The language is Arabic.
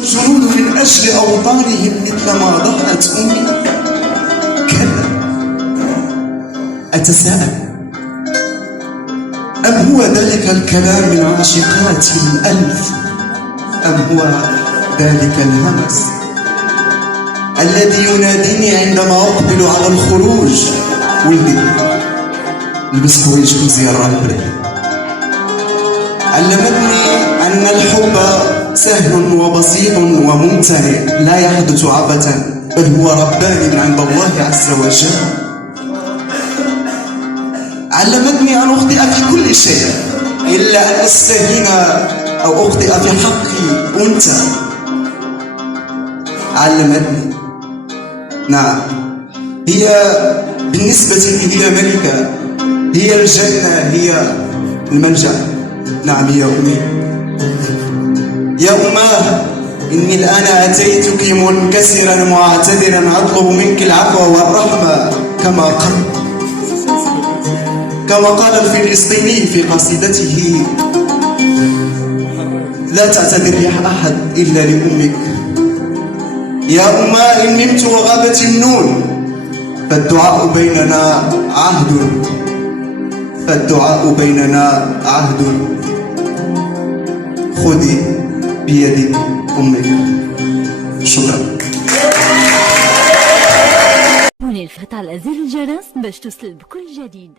الجنود من أجل أوطانهم مثل ما ضحت أمي. كلا، أتساءل، أم هو ذلك الكلام من عاشقات الألف، أم هو ذلك الهمس الذي يناديني عندما أقبل على الخروج؟ ولدي لبس حوايج مزيان راه البرد. علمتني أن الحب سهل وبسيط وممتنع، لا يحدث عبثا، بل هو رباني من عند الله عز وجل. علمتني أن أخطئ في كل شيء إلا أن أستهين أو أخطئ في حقي أنثى. علمتني، نعم، هي بالنسبة لي هي ملكة، هي الجنة، هي الملجأ. نعم، هي أمي. يا أماه، إني الآن أتيتك منكسرا معتذرا أطلب منك العفو والرحمة كما قال الفلسطيني في قصيدته: لا تعتذر يا أحد إلا لأمك. يا أماه، إن نمت وغابت النون فالدعاء بيننا عهد. خذي بيد أمك. شكرا. هون الفت على زر الجرس باش توصل بكل جديد.